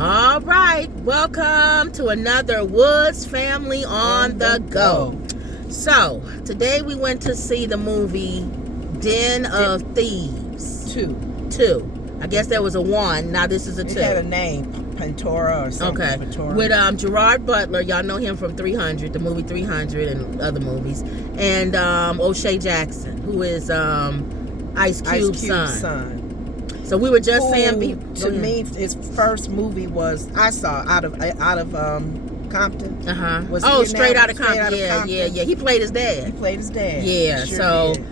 All right, welcome to another Woods Family on the Go. So, today we went to see the movie Den of Thieves. Two. I guess there was a one. Now this is a two. It had a name, Panther or something. Okay. Panther. With Gerard Butler. Y'all know him from 300, the movie 300 and other movies. And O'Shea Jackson, who is Ice Cube's son. So we were just saying... To me, his first movie was, I saw, out of Compton. Uh-huh. Straight Out of Compton. Yeah. He played his dad. Yeah, sure so... did.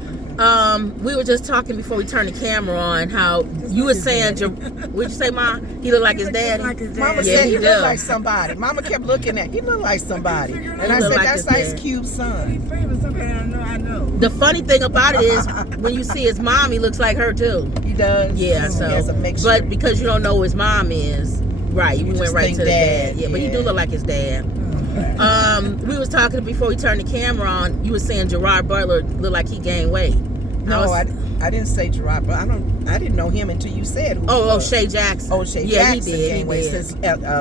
We were just talking before we turned the camera on how you were saying, what'd you say, Ma? He looked like his dad? Mama said he looked like somebody. Mama kept looking at, he looked like somebody. And I said, that's Ice Cube's son. I know. The funny thing about it is, when you see his mom, he looks like her too. He does. Yeah, so. He has a mixture. But because you don't know who his mom is, right, you went right to the dad. Yeah, but he do look like his dad. We was talking before we turned the camera on. You were saying Gerard Butler looked like he gained weight. No, I didn't say Gerard, but I didn't know him until you said. O'Shea Jackson. O'Shea Jackson gained weight since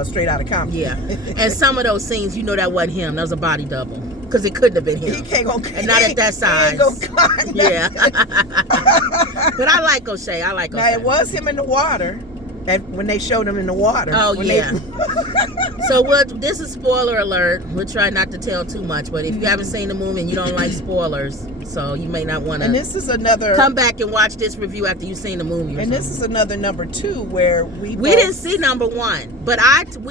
Straight Out of Compton. Yeah, and some of those scenes, you know, that wasn't him. That was a body double because it couldn't have been him. He can't go. And not at that size. He ain't gonna climb. Yeah. But I like O'Shea. Now it was him in the water. And when they showed him in the water. Oh, yeah. So this is spoiler alert. We'll try not to tell too much, but if you haven't seen the movie and you don't like spoilers, so you may not want to. And this is another. Come back and watch this review after you've seen the movie. And this is another number 2 where we didn't see number 1, but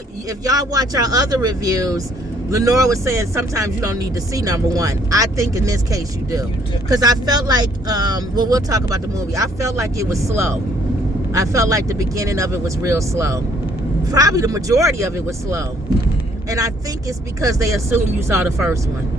if y'all watch our other reviews, Lenora was saying sometimes you don't need to see number 1. I think in this case you do, because I felt like we'll talk about the movie. I felt like it was slow. I felt like the beginning of it was real slow. Probably the majority of it was slow. And I think it's because they assume you saw the first one.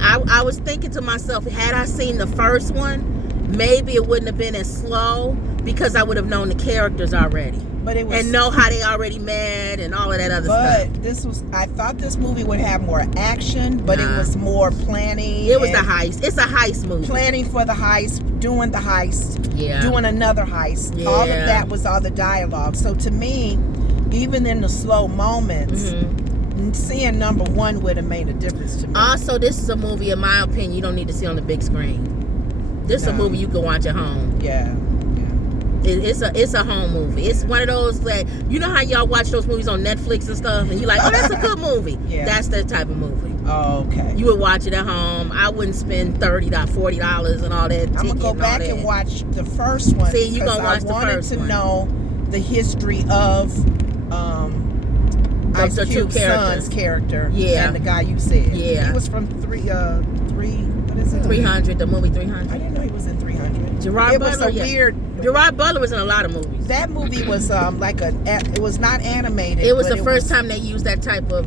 I was thinking to myself, had I seen the first one, maybe it wouldn't have been as slow because I would have known the characters already. But it was, and know how they already met and all of that other stuff. I thought this movie would have more action, but it was more planning. It was the heist. It's a heist movie. Planning for the heist, doing the heist, doing another heist. Yeah. All of that was all the dialogue. So to me, even in the slow moments, seeing number 1 would have made a difference to me. Also, this is a movie, in my opinion, you don't need to see on the big screen. This is a movie you can watch at home. Yeah. It's a home movie. It's one of those that, you know how y'all watch those movies on Netflix and stuff, and you're like, oh, that's a good movie. Yeah. That's that type of movie. Oh, okay. You would watch it at home. I wouldn't spend $30, $40 and all that. I'm gonna go back and watch the first one. See, you gonna watch the first one. I wanted to know the history of Ice Cube's son's character. And the guy you said. Yeah. He was from what is it? 300, the movie 300. I didn't know he was in 300. Gerard Butler, was a weird. Gerard Butler was in a lot of movies. That movie was it was not animated. It was the first time they used that type of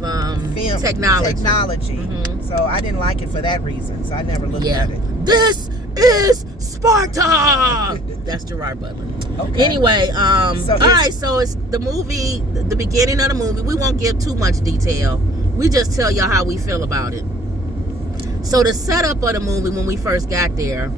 film technology. So I didn't like it for that reason. So I never looked at it. This is Sparta. That's Gerard Butler. Okay. Anyway, all right. So it's the movie, the beginning of the movie. We won't give too much detail. We just tell y'all how we feel about it. So the setup of the movie when we first got there,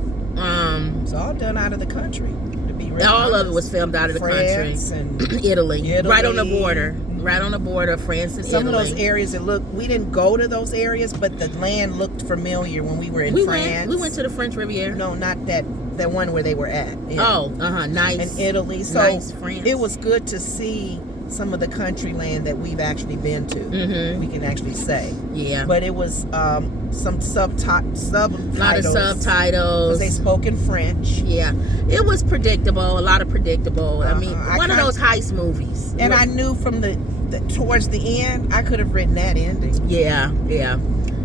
it's all done out of the country. To be really all honest. of it was filmed out of the France country. And Italy, right on the border. Right on the border, France and Some Italy. of those areas we didn't go to those areas, but the land looked familiar when we were in France. We went to the French Riviera. No, not that one where they were at. Nice. In Italy. So nice France. It was good to see some of the country land that we've actually been to. We can actually say. Yeah. But it was some subtitles. A lot of subtitles. Because they spoke in French. Yeah. It was predictable. A lot of predictable. I mean, one of those heist movies. And I knew from towards the end, I could have written that ending. Yeah.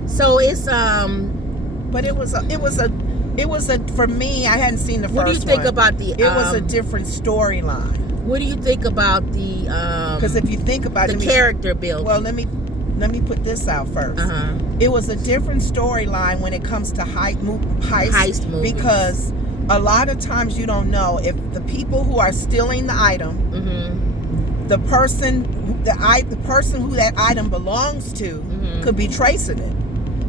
So it's but it was a for me, I hadn't seen the first one. What do you think about the it was a different storyline. What do you think about the because if you think about the character building? Well, let me put this out first. It was a different storyline when it comes to heist movies, because a lot of times you don't know if the people who are stealing the item, the person who that item belongs to could be tracing it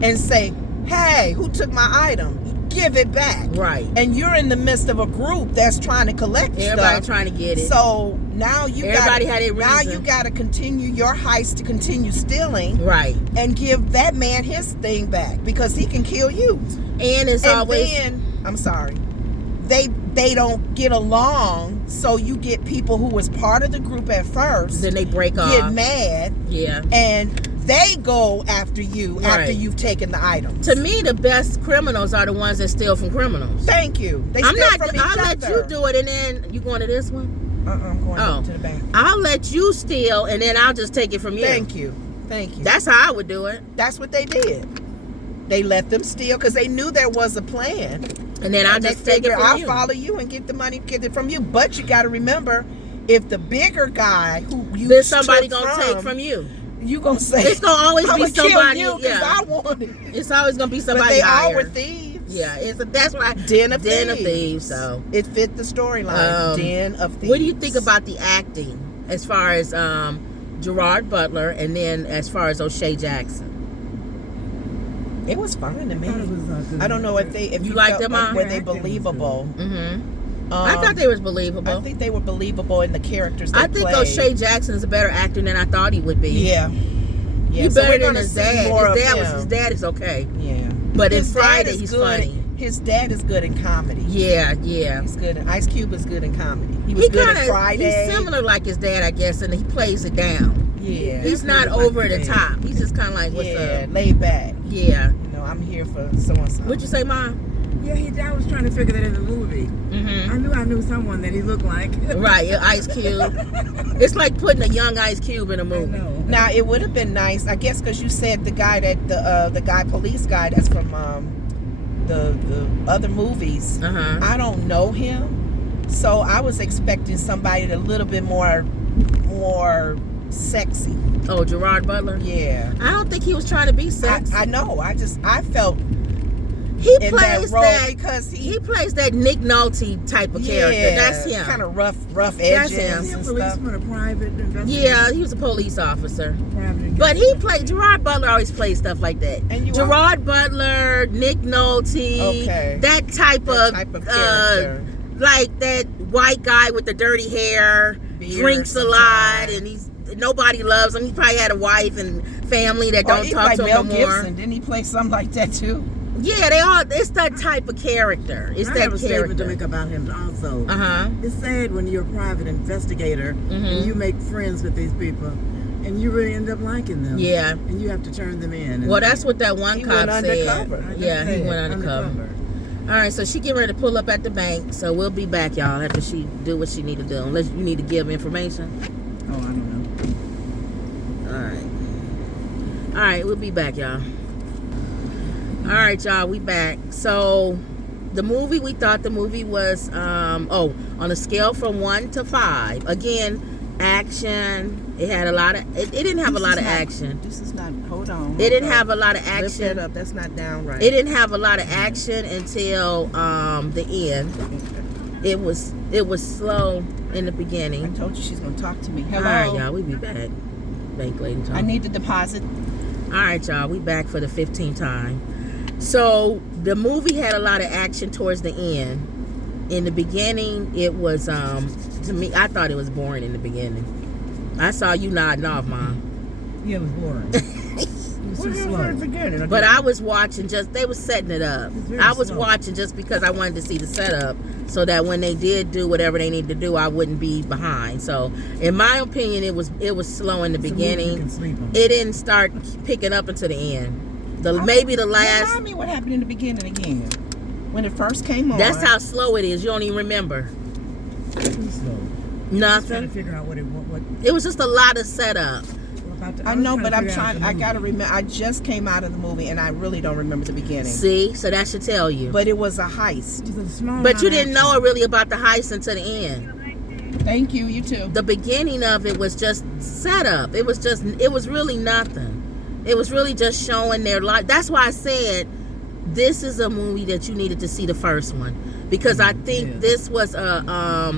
and say, hey, who took my item? give it back. Right. And you're in the midst of a group that's trying to collect Everybody stuff. trying to get it. So now you Everybody had a now reason. you got to continue your heist to continue stealing. Right. And give that man his thing back because he can kill you. And it's always. Then, I'm sorry. They don't get along, so you get people who was part of the group at first. Then they break off. Get mad. Yeah. And they go after you after Right. you've taken the items. To me, the best criminals are the ones that steal from criminals. Thank you. They I'm steal not. from each I'll let other. you do it, and then you going to this one. I'm going to the bank. I'll let you steal, and then I'll just take it from you. Thank you. That's how I would do it. That's what they did. They let them steal because they knew there was a plan. And then I'll just take it from I'll you. follow you and get the money, get it from you. But you got to remember, if the bigger guy who you there's somebody took gonna take from you. You gonna say It's gonna always I'ma be somebody. kill you 'cause I want it. It's always gonna be somebody. But they higher. all were thieves. Yeah, that's why Den of Thieves. So it fit the storyline. Den of Thieves. What do you think about the acting as far as Gerard Butler, and then as far as O'Shea Jackson? It was fine to me. I don't know if you liked felt them like, all? were they believable. Mm-hmm. I thought they was believable. I think they were believable in the characters they I think played. O'Shea Jackson is a better actor than I thought he would be. Yeah. He So better we're than gonna his see dad. more of His dad is okay. Yeah. But His in Friday, dad is he's good. funny. His dad is good in comedy. Yeah. He's good. Ice Cube is good in comedy. He was good in Friday. He's similar like his dad, I guess, and he plays it down. Yeah. He's not over the top. He's just kind of like, what's up? Laid back. Yeah. You know, I'm here for so-and-so. What'd you say, Mom? Yeah, I was trying to figure that in the movie. Mm-hmm. I knew someone that he looked like. Right, Ice Cube. It's like putting a young Ice Cube in a movie. Now, it would have been nice, I guess, because you said the guy police guy that's from the other movies. I don't know him, so I was expecting somebody a little bit more sexy. Oh, Gerard Butler? Yeah. I don't think he was trying to be sexy. I know. I felt he in plays that role that because he plays that Nick Nolte type of character. That's him. Kind of rough edges him. and A stuff. policeman, a private investigator. Yeah, he was a police officer. Private But he played, Gerard Butler always plays stuff like that. And Gerard Butler, Nick Nolte, that type of character. Like that white guy with the dirty hair, drinks a lot, and nobody loves him. He probably had a wife and family that don't talk to him no more. Gibson. Didn't he play something like that too? Yeah, it's that type of character. It's I that have a statement character. to make about him also. Uh-huh. It's sad when you're a private investigator and you make friends with these people and you really end up liking them. Yeah. And you have to turn them in. Well, that's what that one He cop went said. undercover. Yeah, he went undercover. All right, so she getting ready to pull up at the bank, so we'll be back, y'all, after she do what she need to do. Unless you need to give information. Oh, I don't know. All right, we'll be back, y'all. All right, y'all, we back. So the movie, we thought the movie was on a scale from 1 to 5. Again, action. It had a lot of it didn't have a lot of action. This is not, hold on. It didn't have a lot of Lift action. it up. That's not down right. It didn't have a lot of action until the end. It was slow in the I beginning. told you she's gonna talk to me. All Hello. right, y'all, we be back. Bank lady talk. I need the deposit. All right, y'all, we back for the 15th time. So the movie had a lot of action towards the end. In the beginning, it was to me, I thought it was boring in the beginning. I saw you nodding off, Mom. Yeah, it was boring. It was too slow. But I was watching they was setting it up. It's very I was slow. watching just because I wanted to see the setup so that when they did do whatever they needed to do, I wouldn't be behind. So in my opinion, it was slow in the beginning. It didn't start picking up until the end. Maybe the last. Remind me what happened in the beginning again. When it first came on. That's how slow it is. You don't even remember. Too slow. Trying to Nothing. figure out what It was just a lot of setup. I know, but I gotta remember. I just came out of the movie and I really don't remember the beginning. See, so that should tell you. But it was a heist. But you didn't know really about the heist until the end. Thank you. You too. The beginning of it was just setup. It was really nothing. It was really just showing their life. That's why I said this is a movie that you needed to see the first one, because I think this was a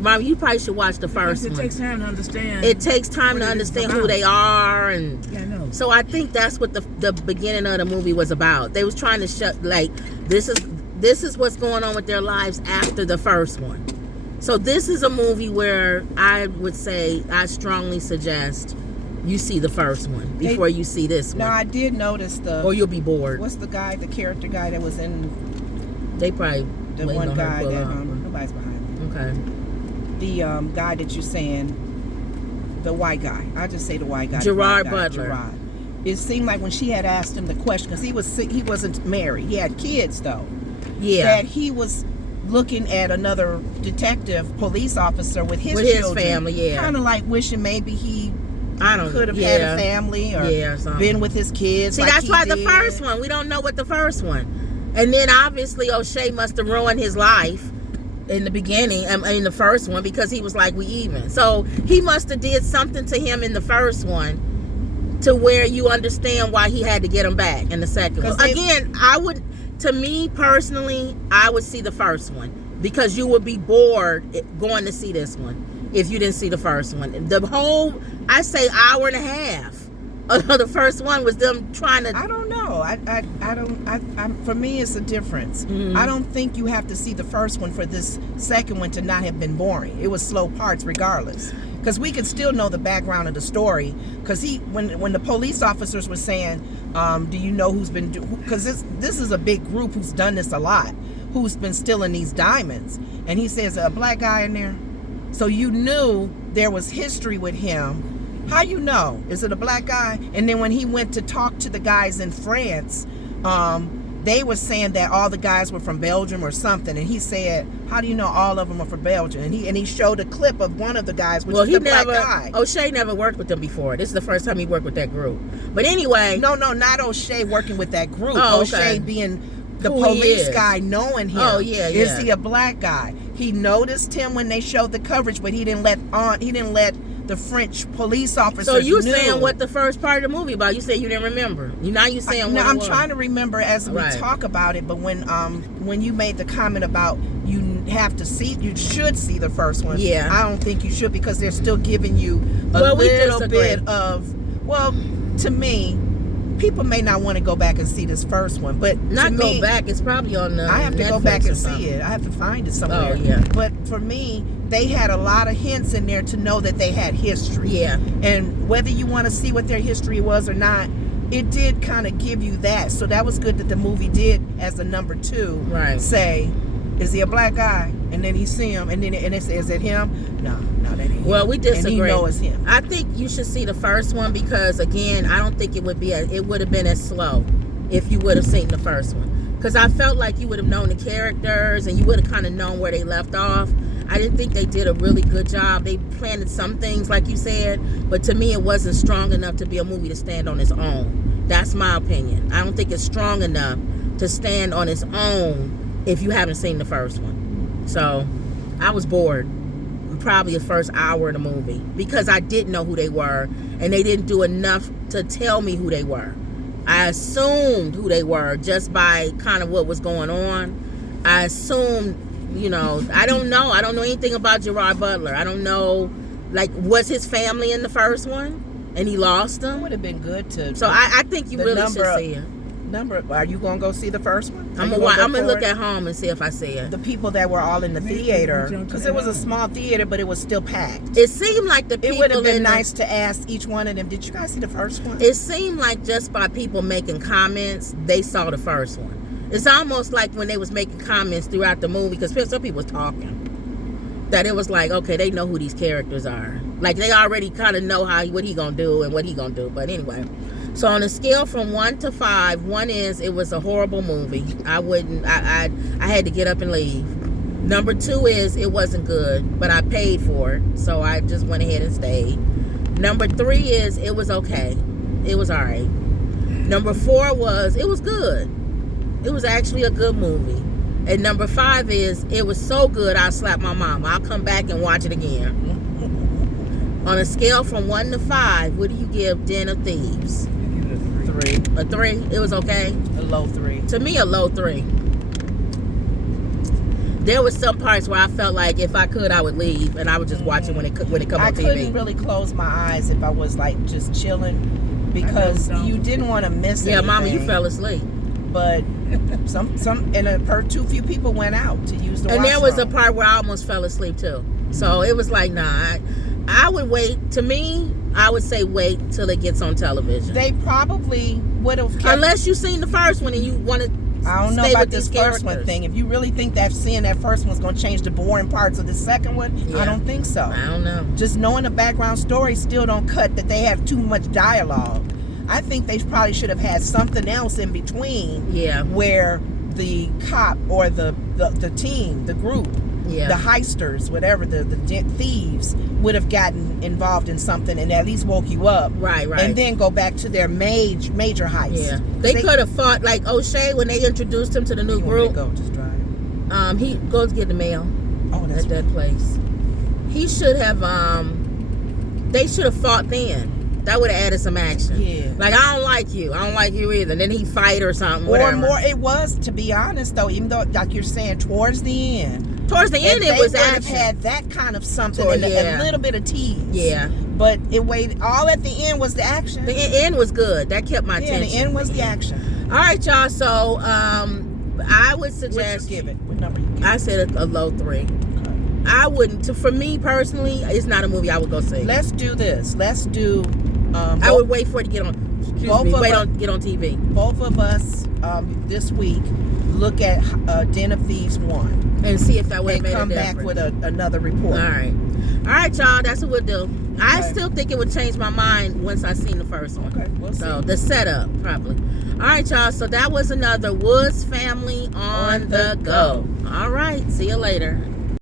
Mom, you probably should watch the first one. It takes time to understand. It takes time to understand who they are, and yeah, I know. so I think that's what the beginning of the movie was about. They was trying to show, like, this is this is what's going on with their lives after the first one. So this is a movie where I would say I strongly suggest you see the first one before you see this one. Now I did notice or you'll be bored. What's the character guy that was in? They probably the one guy that nobody's behind. Okay. The guy that you're saying, the white guy. I just say the white guy. Gerard Butler. Gerard. It seemed like when she had asked him the question, because he wasn't married. He had kids though. Yeah. That he was looking at another police officer with his children, family. Yeah. Kind of like wishing maybe he could have had a family or been with his kids. See, that's why the first one, we don't know what the first one. And then obviously O'Shea must have ruined his life in the beginning, in the first one, because he was like, we even. So he must have did something to him in the first one to where you understand why he had to get him back in the second one. Again, to me personally, I would see the first one because you would be bored going to see this one if you didn't see the first one. The whole, I say, hour and a half of the first one was them trying to. I don't know. I don't. For me, it's a difference. Mm-hmm. I don't think you have to see the first one for this second one to not have been boring. It was slow parts regardless. Because we could still know the background of the story. Because when the police officers were saying, do you know who's been... Because this is a big group who's done this a lot. Who's been stealing these diamonds. And he says, a black guy in there? So you knew there was history with him. How you know? Is it a black guy? And then when he went to talk to the guys in France... they were saying that all the guys were from Belgium or something, and he said, "How do you know all of them are from Belgium?" And he showed a clip of one of the guys, which was the black guy. O'Shea never worked with them before. This is the first time he worked with that group. But anyway, no, not O'Shea working with that group. Oh, O'Shea being the police guy, knowing him. Oh yeah. Is he a black guy? He noticed him when they showed the coverage, but he didn't let the French police officers. So you saying what the first part of the movie about? You said you didn't remember. Now you saying what? I'm trying to remember as we talk about it. But when you made the comment about you should see the first one. Yeah. I don't think you should because they're still giving you a little bit of. Well, to me, people may not want to go back and see this first one, but not go back. It's probably on the. I have to go back and see it. I have to find it somewhere. Oh yeah. But for me, they had a lot of hints in there to know that they had history. Yeah. And whether you want to see what their history was or not, it did kind of give you that. So that was good that the movie did, as a number 2, say, is he a black guy? And then he see him, and it says, is it him? No, that ain't him. Well, we disagree. And he know it's him. I think you should see the first one because, again, I don't think it would have been as slow if you would have seen the first one. Because I felt like you would have known the characters and you would have kind of known where they left off. I didn't think they did a really good job. They planted some things, like you said, but to me it wasn't strong enough to be a movie to stand on its own. That's my opinion. I don't think it's strong enough to stand on its own if you haven't seen the first one. So I was bored probably the first hour of the movie because I didn't know who they were and they didn't do enough to tell me who they were. I assumed who they were just by kind of what was going on. I assumed, I don't know. I don't know anything about Gerard Butler. I don't know, was his family in the first one? And he lost them? It would have been good to... So I think you really should see it. Are you going to go see the first one? I'm going to look at home and see if I see it. The people that were all in the theater, because it was a small theater, but it was still packed. It seemed like the people... It would have been nice to ask each one of them, did you guys see the first one? It seemed like just by people making comments, they saw the first one. It's almost like when they was making comments throughout the movie, because some people was talking, that it was like, okay, they know who these characters are. Like, they already kind of know what he gonna do and what he gonna do. But anyway, so on a scale from 1 to 5, 1 is it was a horrible movie. I had to get up and leave. Number 2 is it wasn't good, but I paid for it, so I just went ahead and stayed. Number 3 is it was okay. It was all right. Number 4 was it was good. It was actually a good movie. And number 5 is it was so good I'll slap my mom. I'll come back and watch it again. On a scale from 1 to 5, what do you give Den of Thieves? 3. A 3? It was okay? A low 3. To me, a low 3. There was some parts where I felt like if I could, I would leave and I would just watch it when it come on TV. I couldn't really close my eyes if I was just chilling because you didn't want to miss anything. Yeah, Mama, you fell asleep. but too few people went out to use the washroom. And there was a part where I almost fell asleep too. So it was like, nah, I would wait. To me, I would say wait till it gets on television. They probably would have kept... Unless you've seen the first one and you want to I don't know stay about with this these first characters. one thing. If you really think that seeing that first one's going to change the boring parts of the second one, Yeah. I don't think so. I don't know. Just knowing the background story still don't cut that they have too much dialogue. I think they probably should have had something else in between. Yeah. Where the cop or the team, the group, Yeah. the heisters, whatever, the thieves would have gotten involved in something and at least woke you up. Right. And then go back to their major heist. Yeah. They could have fought, like O'Shea, when they introduced him to the new group. Go, just drive. He goes get the mail Oh, that's at that place. He should have, they should have fought then. That would have added some action. Yeah. Like, I don't like you. I don't like you either. Then he fight or something. Whatever. Or more, it was, to be honest, though, even though, like you're saying, towards the end. Towards the end, it was They would have action. had that kind of something Or, and yeah. a little bit of tease. Yeah. But it waited, all at the end was the action. The end was good. That kept my attention. The end was the action. All right, y'all. So, I would suggest... What you give it? What number you give it? I said a low 3. Okay. I wouldn't. For me personally, it's not a movie I would go see. Let's do this. Let's do... I would wait for it to get on. Get on TV. Both of us this week look at Den of Thieves 1 and see if that would have and made come a back difference. with another report. All right, y'all. That's what we'll do. Okay. I still think it would change my mind once I seen the first one. Okay, we'll So see. the setup probably. All right, y'all. So that was another Woods Family on the go. All right. See you later.